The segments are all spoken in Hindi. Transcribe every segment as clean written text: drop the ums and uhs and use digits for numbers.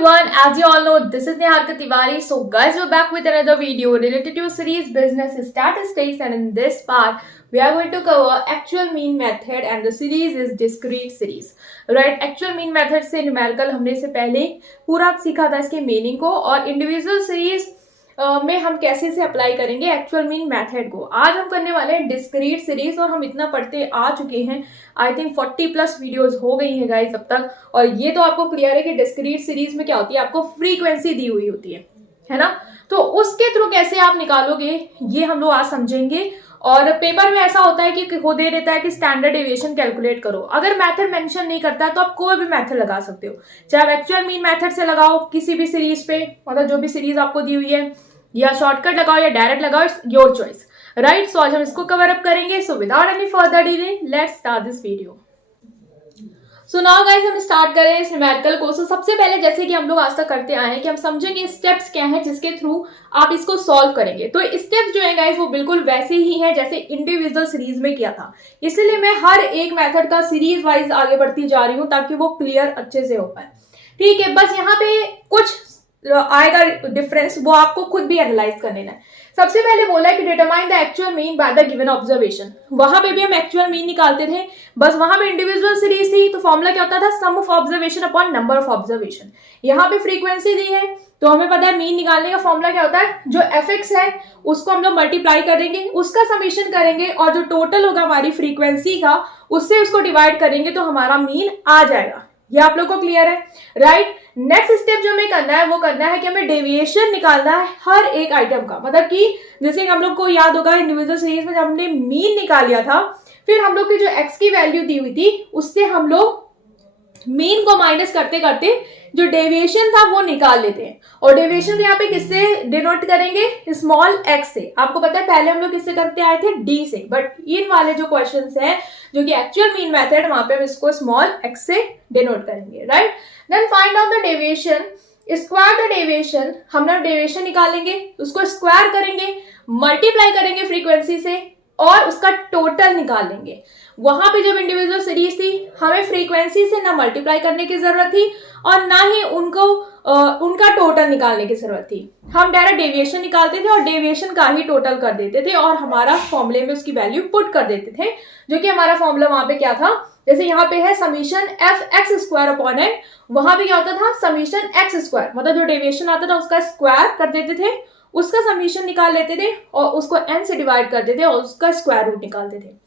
everyone, as you all know, this is Niharika Tiwari. So guys, we're back with another video related to series business statistics, and in this part we are going to cover actual mean method and the series is discrete series. Right, actual mean method से numerical हमने इससे पहले पूरा सीखा था इसके मीनिंग को, और इंडिविजुअल सीरीज में हम कैसे से अप्लाई करेंगे एक्चुअल मीन मेथड को। आज हम करने वाले हैं डिस्क्रीट सीरीज, और हम इतना पढ़ते आ चुके हैं, आई थिंक 40+ वीडियोस हो गई हैं गाइस अब तक। और ये तो आपको क्लियर है कि डिस्क्रीट सीरीज में क्या होती है, आपको फ्रीक्वेंसी दी हुई होती है ना। तो उसके थ्रू कैसे आप निकालोगे ये हम लोग आज समझेंगे। और पेपर में ऐसा होता है कि वो दे देता है कि स्टैंडर्ड डेविएशन कैलकुलेट करो, अगर मेथड मेंशन नहीं करता है तो आप कोई भी मेथड लगा सकते हो, चाहे आप एक्चुअल मीन मेथड से लगाओ किसी भी सीरीज पे, मतलब जो भी सीरीज आपको दी हुई है, या शॉर्टकट लगाओ या डायरेक्ट लगाओ, इट्स योर चॉइस, राइट। सो आज हम इसको कवर अप करेंगे। So without any further delay let's start this video. So now guys हम स्टार्ट करें इस न्यूमेरिकल को। सो सबसे पहले जैसे कि हम लोग आज तक करते आए हैं कि हम समझेंगे स्टेप्स क्या हैं जिसके थ्रू आप इसको सॉल्व करेंगे। तो स्टेप्स जो है गाइस वो बिल्कुल वैसे ही हैं जैसे इंडिविजुअल सीरीज में किया था, इसलिए मैं हर एक मेथड का सीरीज वाइज आगे बढ़ती जा रही हूँ ताकि वो क्लियर अच्छे से हो पाए। ठीक है, बस यहाँ पे कुछ आएगा डिफरेंस, वो आपको खुद भी एनालाइज कर लेना है। सबसे पहले बोला है कि determine the actual mean by the given observation. वहां पे भी हम एक्चुअल मीन निकालते थे, बस वहां पे इंडिविजुअल सीरीज थी तो फॉर्मूला क्या होता था, sum of observation upon number of observation. यहाँ पे फ्रीक्वेंसी दी है तो हमें पता है मीन निकालने का फॉर्मूला क्या होता है, जो एफ है उसको हम लोग मल्टीप्लाई करेंगे, उसका समीशन करेंगे, और जो टोटल होगा हमारी फ्रीक्वेंसी का उससे उसको डिवाइड करेंगे तो हमारा मीन आ जाएगा। ये आप लोग को क्लियर है, राइट। नेक्स्ट स्टेप जो हमें करना है वो करना है कि हमें डेविएशन निकालना है हर एक आइटम का। मतलब कि जैसे हम लोग को याद होगा इंडिविजुअल सीरीज में जब हमने मीन निकाल लिया था, फिर हम लोग की जो एक्स की वैल्यू दी हुई थी उससे हम लोग मीन को माइनस करते करते जो डेविएशन था वो निकाल लेते हैं। और डेविएशन यहाँ पे किससे डिनोट करेंगे, स्मॉल एक्स से। आपको पता है पहले हम लोग किससे करते आए थे, डी से, बट इन वाले जो क्वेश्चंस हैं जो कि एक्चुअल मीन मेथड, वहां पे हम इसको स्मॉल एक्स से डिनोट करेंगे, right. Then find out the deviation, square the deviation. हम लोग डेविएशन निकालेंगे, उसको स्क्वायर करेंगे, मल्टीप्लाई करेंगे फ्रीक्वेंसी से और उसका टोटल निकालेंगे। वहां पे जब इंडिविजुअल सीरीज थी हमें फ्रीक्वेंसी से ना मल्टीप्लाई करने की जरूरत थी और ना ही उनका टोटल निकालने की जरूरत थी। हम डायरेक्ट डेविएशन निकालते थे और डेविएशन का ही टोटल कर देते थे और हमारा फॉर्मूले में उसकी वैल्यू पुट कर देते थे, जो कि हमारा फॉर्मूला वहां पे क्या था, जैसे यहाँ पे है summation f x square upon n, वहां पे क्या होता था समीशन एक्स स्क्वायर, मतलब जो डेविएशन आता था उसका स्क्वायर कर देते थे, उसका समीशन निकाल लेते थे और उसको n से डिवाइड करते थे और उसका स्क्वायर रूट निकालते थे।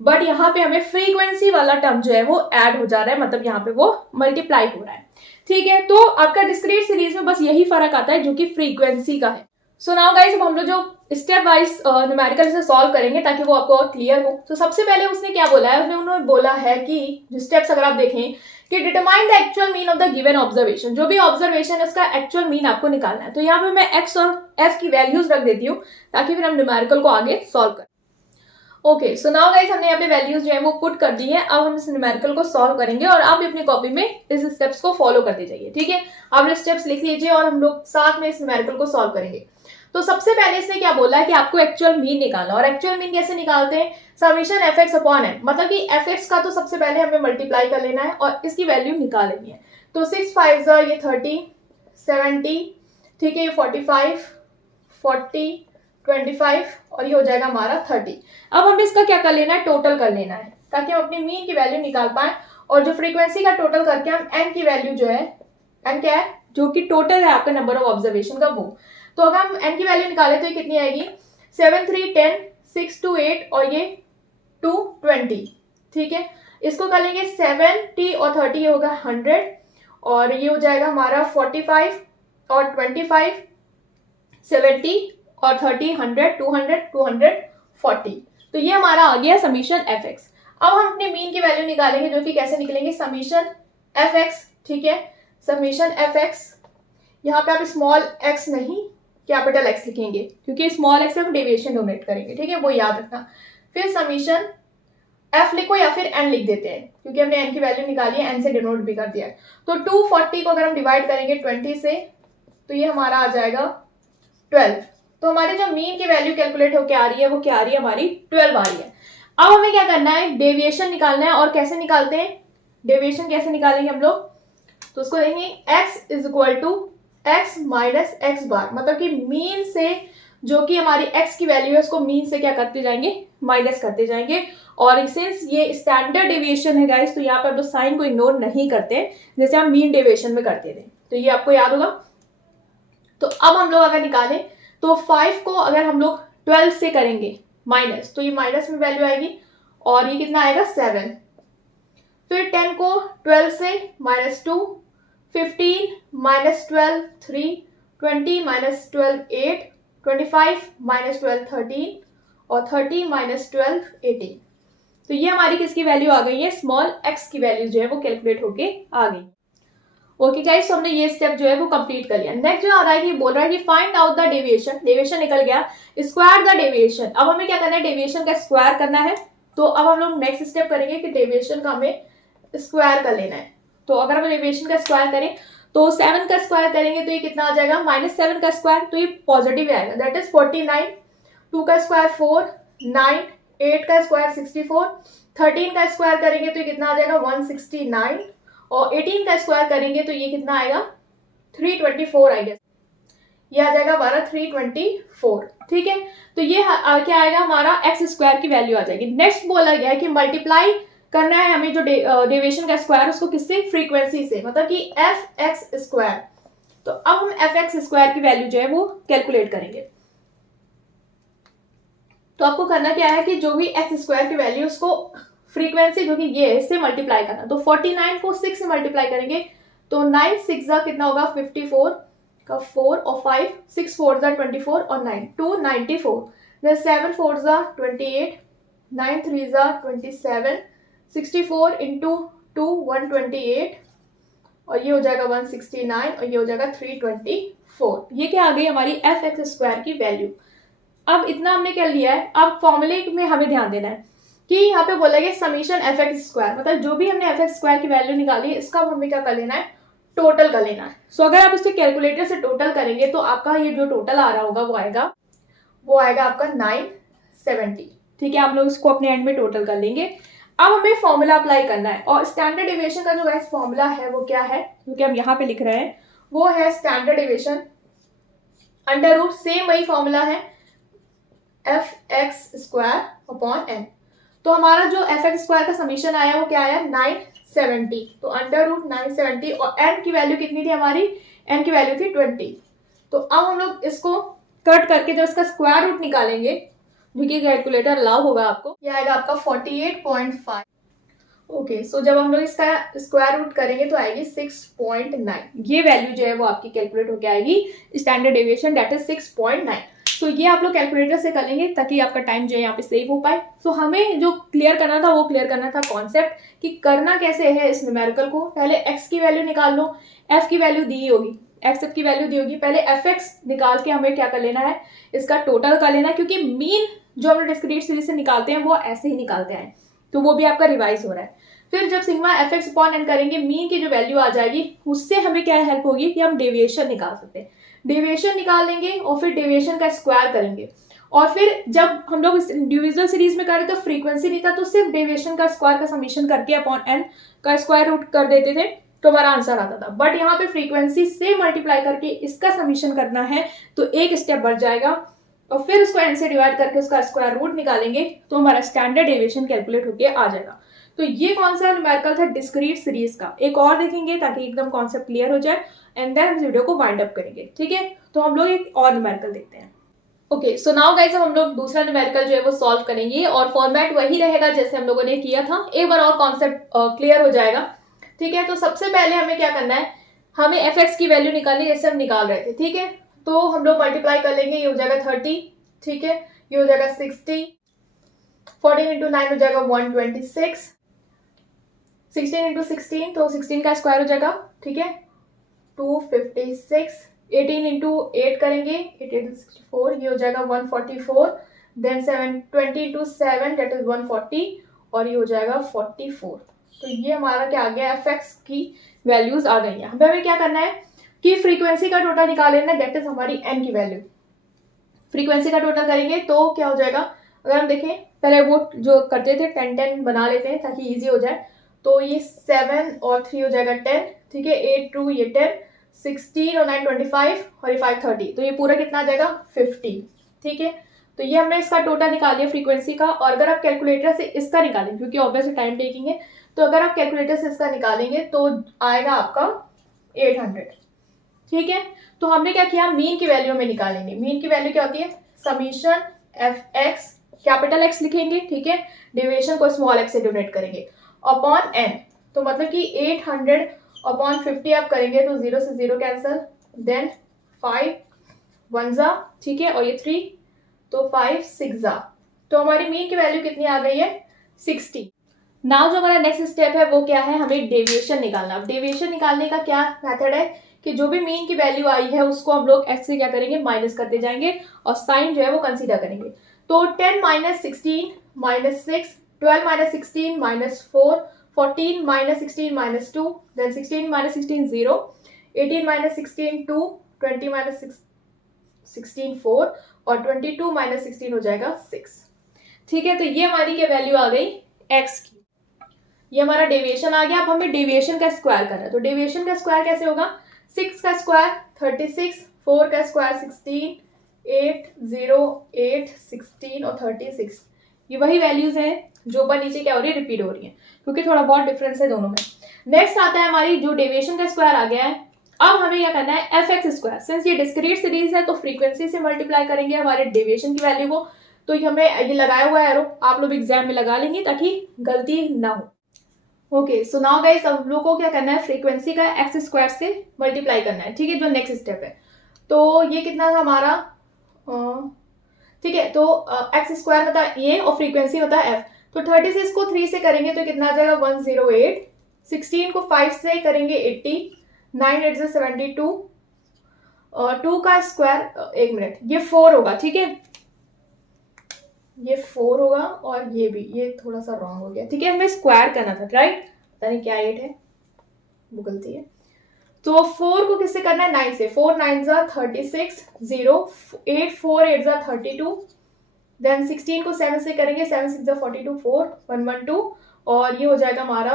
बट यहाँ पे हमें फ्रीक्वेंसी वाला टर्म जो है वो ऐड हो जा रहा है, मतलब यहाँ पे वो मल्टीप्लाई हो रहा है। ठीक है, तो आपका डिस्क्रीट सीरीज में बस यही फर्क आता है जो कि फ्रीक्वेंसी का है। सो नाउ गाइस अब हम लोग जो स्टेप वाइज न्यूमेरिकल से सॉल्व करेंगे ताकि वो आपको और क्लियर हो। तो सबसे पहले उसने क्या बोला है, उन्होंने बोला है कि जो स्टेप्स अगर आप देखें कि determine the actual mean of the given observation, जो भी ऑब्जर्वेशन है उसका एक्चुअल मीन आपको निकालना है। तो यहाँ पे मैं एक्स और एफ की वैल्यूज रख देती हूँ ताकि फिर हम न्यूमेरिकल को आगे सॉल्व करें। ओके, सो नाउ गाइस हमने यहाँ पे वैल्यूज जो है वो पुट कर दी है। अब हम इस न्यूमेरिकल को सॉल्व करेंगे और आप भी अपनी कॉपी में इस स्टेप्स को फॉलो करते जाइए। ठीक है, आप स्टेप्स लिख लीजिए और हम लोग साथ में इस न्यूमेरिकल को सॉल्व करेंगे। तो सबसे पहले इसने क्या बोला है कि आपको एक्चुअल मीन निकालना, और एक्चुअल मीन कैसे निकालते हैं, summation f x upon n, मतलब कि एफ एक्स का तो सबसे पहले हमें मल्टीप्लाई कर लेना है और इसकी वैल्यू निकाल लेनी है। तो 6 5 ये 30 70, ठीक है, ये 45 40 25 और ये हो जाएगा हमारा 30। अब हमें इसका क्या कर लेना है, टोटल कर लेना है ताकि हम अपनी मीन की वैल्यू निकाल पाए, और जो फ्रीक्वेंसी का टोटल करके हम एन की वैल्यू जो है, एन क्या है, जो कि टोटल है आपका नंबर ऑफ ऑब्जर्वेशन का, वो। तो अगर हम n की वैल्यू निकाले तो ये कितनी आएगी, 7 3 10 6 2 8 और ये 2 20। ठीक है, इसको कर लेंगे 70 और 30, ये होगा 100 और ये हो जाएगा हमारा 45 और 25 70 और 30 100 200 240। तो ये हमारा आ गया समीशन एफ एक्स। अब हम अपने मीन की वैल्यू निकालेंगे जो कि कैसे निकलेंगे, समीशन एफ एक्स। ठीक है, समीशन एफ एक्स, यहाँ पे आप स्मॉल एक्स नहीं कैपिटल एक्स लिखेंगे क्योंकि स्मॉल एक्स से हम डेविएशन डोनेट करेंगे। ठीक है, वो याद रखना। फिर समीशन एफ लिखो या फिर एन लिख देते हैं क्योंकि हमने एन की वैल्यू निकाली है, एन से डिनोट भी कर दिया है। तो 240 को अगर हम डिवाइड करेंगे 20 से तो ये हमारा आ जाएगा 12। तो हमारी जो मीन की वैल्यू कैलकुलेट होकर आ रही है वो क्या आ रही है, हमारी 12 आ रही है। अब हमें क्या करना है, डेविएशन निकालना है। और कैसे निकालते हैं डेविएशन, कैसे निकालेंगे हम लोग, तो उसको देखेंगे x is equal to x minus x bar, मतलब कि मीन से जो कि हमारी x की वैल्यू है उसको मीन से क्या करते जाएंगे, माइनस करते जाएंगे। और सिंस ये स्टैंडर्ड डेविएशन है गाइस, तो यहाँ पर तो साइन को इग्नोर नहीं करते जैसे हम मीन डेविएशन में करते थे, तो ये आपको याद होगा। तो अब हम लोग अगर निकालें तो 5 को अगर हम लोग 12 से करेंगे माइनस, तो ये माइनस में वैल्यू आएगी और ये कितना आएगा 7। फिर 10 को 12 से माइनस 2, 15 माइनस 12 3, 20 माइनस 12 8, 25 माइनस 12 13 और 30 माइनस 12 18। तो ये हमारी किसकी वैल्यू आ गई है, स्मॉल x की वैल्यू जो है वो कैलकुलेट होके आ गई। ओके गाइस, तो हमने ये स्टेप जो है वो कंप्लीट कर लिया। नेक्स्ट जो आ रहा है कि बोल रहा है कि find out the deviation, deviation निकल गया, स्क्वायर द डेविएशन। अब हमें क्या करना है, डेविएशन का स्क्वायर करना है। तो अब हम लोग नेक्स्ट स्टेप करेंगे कि डेविएशन का हमें स्क्वायर कर लेना है। तो अगर हम डेविएशन का स्क्वायर करें तो 7 का स्क्वायर करेंगे तो ये कितना आ जाएगा, -7 का स्क्वायर, तो ये पॉजिटिव आएगा, दैट इज 49। 2 का स्क्वायर 4, 9, 8 का स्क्वायर 64, 13 का स्क्वायर करेंगे तो ये कितना आ जाएगा 169 और 18 का स्क्वायर करेंगे तो ये कितना आएगा 324 आई गेस, ये आ जाएगा हमारा 324। ठीक है, तो ये क्या आएगा हमारा एक्स स्क्वायर की वैल्यू आ जाएगी। नेक्स्ट बोला गया है कि मल्टीप्लाई करना है हमें जो डेविएशन का स्क्वायर उसको किससे, फ्रीक्वेंसी से, मतलब कि एफ एक्स स्क्वायर। तो अब हम एफ एक्स स्क्वायर की वैल्यू जो है वो कैलकुलेट करेंगे। तो आपको करना क्या है कि जो भी एक्स स्क्वायर की वैल्यू उसको फ्रीक्वेंसी जो कि ये है इससे मल्टीप्लाई करना। तो 49 को 6 से मल्टीप्लाई करेंगे तो 9 6 जा कितना होगा 54 का 4 और 5, 6 4 जा 24 और 9 2 94, then 7 4 जा 28, 9 3 जा 27, 64 इंटू 2 128 और ये हो जाएगा 169 और ये हो जाएगा 324। ये क्या आ गई हमारी एफ एक्स स्क्वायर की वैल्यू। अब इतना हमने क्या लिया है, अब फॉर्मूले में हमें ध्यान देना है कि यहाँ पे बोला गया समीशन एफ एक्स स्क्वायर, मतलब जो भी हमने एफ एक्स स्क्वायर की वैल्यू निकाली इसका हमें क्या कर लेना है, टोटल कर लेना है। सो अगर आप इसे कैलकुलेटर से टोटल करेंगे तो आपका ये जो टोटल आ रहा होगा वो आएगा आपका 970। ठीक है, आप लोग इसको अपने एंड में टोटल कर लेंगे। अब हमें फॉर्मूला अप्लाई करना है और स्टैंडर्ड डेविएशन का जो गाइस फॉर्मूला है वो क्या है, क्योंकि हम यहाँ पे लिख रहे हैं, वो है standard deviation under root, same वही फॉर्मूला है f x square upon n. तो हमारा जो एफ एक्स स्क्वायर का समीशन आया वो क्या आया 970, तो अंडर रूट 970 और एन की वैल्यू कितनी थी हमारी, एन की वैल्यू थी 20। तो अब हम लोग इसको कट करके जो इसका स्क्वायर रूट निकालेंगे जो कि कैलकुलेटर अलाउ होगा आपको, ये आएगा आपका 48.5। ओके, सो जब हम लोग इसका स्क्वायर रूट करेंगे तो आएगी 6.9। ये वैल्यू जो है वो आपकी कैलकुलेट होकर आएगी स्टैंडर्ड डेविएशन, दैट इज 6.9। तो ये आप लोग कैलकुलेटर से कर लेंगे ताकि आपका टाइम जो है यहाँ पे सेव हो पाए। तो हमें जो क्लियर करना था वो क्लियर करना था कॉन्सेप्ट कि करना कैसे है इस न्यूमेरिकल को। पहले x की वैल्यू निकाल लो, f की वैल्यू दी होगी, x की वैल्यू दी होगी, पहले fx निकाल के हमें क्या कर लेना है, इसका टोटल कर लेना है, क्योंकि मीन जो हम डिस्क्रीट सीरीज से निकालते हैं वो ऐसे ही निकालते हैं, तो वो भी आपका रिवाइज हो रहा है। फिर जब sigma f x upon n करेंगे, मीन की जो वैल्यू आ जाएगी उससे हमें क्या हेल्प होगी कि हम डेविएशन निकाल सकते हैं। डेविएशन निकाल लेंगे और फिर डेविएशन का स्क्वायर करेंगे, और फिर जब हम लोग इंडिविजुअल सीरीज में करें तो फ्रीक्वेंसी नहीं था, तो सिर्फ डेविएशन का स्क्वायर का समीशन करके अपॉन एन का स्क्वायर रूट कर देते थे तो हमारा आंसर आता था। बट यहाँ पे फ्रीक्वेंसी से मल्टीप्लाई करके इसका समीशन करना है तो एक स्टेप बढ़ जाएगा और फिर उसको एन से डिवाइड करके उसका स्क्वायर रूट निकालेंगे तो हमारा स्टैंडर्ड डेविएशन कैलकुलेट होकर आ जाएगा। तो ये कौन सा न्यूमेरिकल था, डिस्क्रीट सीरीज का। एक और देखेंगे ताकि एकदम कॉन्सेप्ट क्लियर हो जाए एंड देन हम वीडियो को वाइंड अप करेंगे। ठीक है, तो हम लोग एक और न्यूमेरिकल देखते हैं। ओके, सो नाउ गाइस हम लोग दूसरा न्यूमेरिकल जो है वो सॉल्व करेंगे और फॉर्मेट वही रहेगा जैसे हम लोगों ने किया था, एक बार और कॉन्सेप्ट क्लियर हो जाएगा। ठीक है, तो सबसे पहले हमें क्या करना है, हमें एफ एक्स की वैल्यू निकालनी जैसे हम निकाल रहे थे। ठीक है, तो हम लोग मल्टीप्लाई कर लेंगे, ये हो जाएगा 30। ठीक है, ये हो जाएगा 60, 14 इंटू 9 हो जाएगा 126, 16 इंटू 16 तो 16 का स्क्वायर हो जाएगा। ठीक है, 256, 18 इंटू 8 करेंगे, 8 इंटू 64 ये हो जाएगा 144, देन 20 इंटू 7 दैट इज 140 और ये हो जाएगा 44। तो ये हमारा क्या आ गया, एफ एक्स की वैल्यूज आ गई हैं। हमें क्या करना है कि फ्रीक्वेंसी का टोटल निकाल लेना, दैट इज हमारी एन की वैल्यू। फ्रीक्वेंसी का टोटल करेंगे तो क्या हो जाएगा, अगर हम देखें पहले वो जो करते थे 10 10 बना लेते हैं ताकि ईजी हो जाए। तो ये 7 और 3 हो जाएगा 10, ठीक है, 8 2 ये 10, 16 और 9 25 और ये 5 30, तो ये पूरा कितना आ जाएगा 50। ठीक है, तो ये हमने इसका टोटल निकाल लिया फ्रीक्वेंसी का। और अगर आप कैलकुलेटर से इसका निकालें, क्योंकि ऑब्वियसली टाइम टेकिंग है, तो अगर आप कैलकुलेटर से इसका निकालेंगे तो आएगा आपका 800। ठीक है, तो हमने क्या किया, मीन की वैल्यू में निकालेंगे। मीन की वैल्यू क्या होती है, summation f x, capital x लिखेंगे, ठीक है, डेविएशन को स्मॉल एक्स से डिनोट करेंगे, अपॉन एन। तो मतलब कि 800 अपॉन 50 आप करेंगे तो 0 से 0 कैंसल, देन 5 1 जा, ठीक है, और ये 3, तो 5 6 जा, तो हमारी मीन की वैल्यू कितनी आ गई है 60। नाउ जो हमारा नेक्स्ट स्टेप है वो क्या है, हमें डेविएशन निकालना। अब डेविएशन निकालने का क्या मेथड है कि जो भी मीन की वैल्यू आई है उसको हम लोग एक्स से क्या करेंगे, माइनस करते जाएंगे और साइन जो है वो कंसीडर करेंगे। तो 10 - 16 - 6, 12 - 16 - 4, 14 - 16 - 2, then 16 - 16 0, 18 - 16 2, 20 - 16 4 और 22 - 16 हो जाएगा 6। ठीक है, तो ये हमारी क्या वैल्यू आ गई x की, ये हमारा डेविएशन आ गया। अब हमें डेविएशन का स्क्वायर करना है, तो डेविएशन का स्क्वायर कैसे होगा, 6 का स्क्वायर 36, 4 का स्क्वायर 16, 8 0 8 16 और 36, ये वही वैल्यूज हैं जो ऊपर नीचे क्या हो रही है, रिपीट हो रही है, क्योंकि थोड़ा बहुत डिफरेंस है दोनों में। नेक्स्ट आता है हमारी जो डेविएशन का स्क्वायर आ गया है, अब हमें क्या करना है एफ एक्स स्क्वायर। सिंस ये डिस्क्रीट सीरीज है तो फ्रीक्वेंसी से मल्टीप्लाई करेंगे हमारे डेविएशन की वैल्यू को। तो हमें ये लगाया हुआ एरो आप लोग एग्जाम में लगा लेंगे ताकि गलती ना हो। ओके, सो नाउ गाइस हम लोग को क्या करना है, फ्रीक्वेंसी का एक्स स्क्वायर से मल्टीप्लाई करना है। ठीक है, जो नेक्स्ट स्टेप है, तो ये कितना था हमारा, ठीक है, तो एक्स स्क्वायर मतलब ये और फ्रीक्वेंसी मतलब एफ। तो 36 को 3 से करेंगे तो कितना आ जाएगा 108, 16 को 5 से करेंगे 80, 9 8 से 72 और 2 का स्क्वायर, एक मिनट, ये 4 होगा। ठीक है, ये 4 होगा और ये भी, ये थोड़ा सा रॉन्ग हो गया। ठीक है, हमें स्क्वायर करना था, राइट, पता नहीं क्या 8 है, वो गलती है। तो 4 को किससे करना है, 9 से, 4 9 जा 36 0, 8 4 8 जा 32, देन 16 को 7 से करेंगे, 7 6 जा 42, 4 1 1 2 और ये हो जाएगा हमारा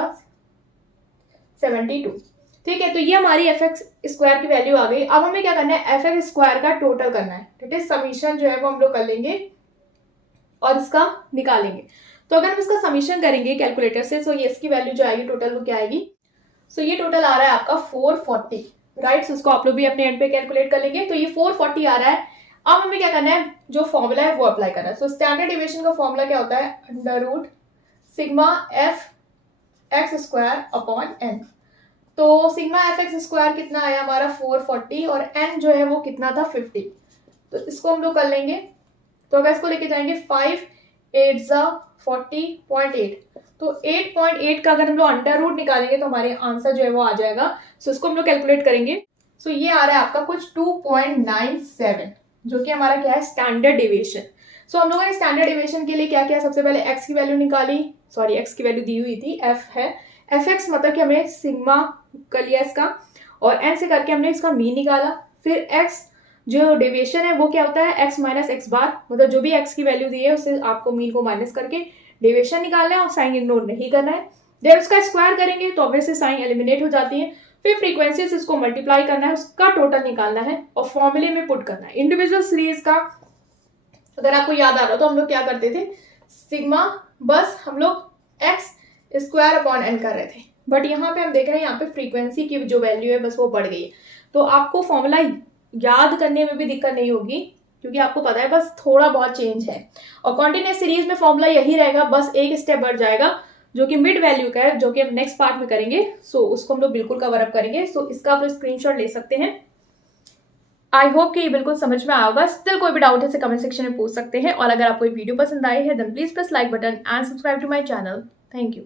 72। ठीक है, तो ये हमारी एफ एक्स स्क्वायर की वैल्यू आ गई। अब हमें क्या करना है, एफ एक्स स्क्वायर का टोटल करना है, ठीक है, समीशन जो है वो हम लोग कर लेंगे और इसका निकालेंगे। तो अगर हम इसका समीशन करेंगे कैलकुलेटर से, तो ये इसकी वैल्यू जो आएगी टोटल वो क्या आएगी, सो ये टोटल आ रहा है आपका 440, राइट। सो इसको आप लोग भी अपने एंड पे कैलकुलेट कर लेंगे। तो ये 440 आ रहा है। अब हमें क्या करना है, जो फॉर्मूला है वो अप्लाई करना है। सो स्टैंडर्ड डेविएशन का फॉर्मूला क्या होता है, under root sigma f x square upon n. तो सिग्मा एफ एक्स स्क्वायर कितना आया हमारा 440 और एन जो है वो कितना था 50। तो इसको हम लोग कर लेंगे, तो अगर इसको लेके जाएंगे 5 8 जा 40.8, तो 8.8 का अगर हम लोग अंडर रूट निकालेंगे तो हमारे आंसर जो है वो आ जाएगा। सो इसको हम लोग कैलकुलेट करेंगे। सो ये आ रहा है आपका कुछ 2.97, जो कि हमारा क्या है, स्टैंडर्ड डेविएशन। सो हम लोगों ने स्टैंडर्ड डेविएशन के लिए क्या किया, सबसे पहले एक्स की वैल्यू निकाली, सॉरी एक्स की वैल्यू दी हुई थी, एफ है, एफ एक्स मतलब कि हमें सिग्मा कर लिया इसका, और एन से करके हमने इसका मीन निकाला। फिर एक्स जो डेविएशन है वो क्या होता है, एक्स माइनस एक्स बार, मतलब जो भी एक्स की वैल्यू दी है उससे आपको मीन को माइनस करके डेविएशन निकालना है और साइन इग्नोर नहीं करना है। देन उसका स्क्वायर करेंगे तो ऑब्वियसली साइन एलिमिनेट हो जाती है। फिर फ्रीक्वेंसी से इसको मल्टीप्लाई करना है, उसका टोटल निकालना है और फॉर्मूले में पुट करना है। इंडिविजुअल सीरीज का अगर आपको याद आ रहा हो तो हम लोग क्या करते थे, सिग्मा बस हम लोग एक्स स्क्वायर अपॉन एन कर रहे थे, बट यहाँ पे हम देख रहे हैं यहाँ पे फ्रीक्वेंसी की जो वैल्यू है बस वो बढ़ गई है। तो आपको फॉर्मूला याद करने में भी दिक्कत नहीं होगी, क्योंकि आपको पता है बस थोड़ा बहुत चेंज है। और कॉन्टिन्यूस सीरीज में फॉर्मूला यही रहेगा, बस एक स्टेप बढ़ जाएगा जो कि मिड वैल्यू का है, जो कि हम नेक्स्ट पार्ट में करेंगे। सो उसको हम लोग बिल्कुल कवर अप करेंगे। सो इसका आप स्क्रीनशॉट ले सकते हैं। आई होप कि ये बिल्कुल समझ में आया होगा। स्टिल कोई भी डाउट है कमेंट सेक्शन में पूछ सकते हैं। और अगर आपको ये वीडियो पसंद आई है then please press like button and subscribe to my channel. Thank you.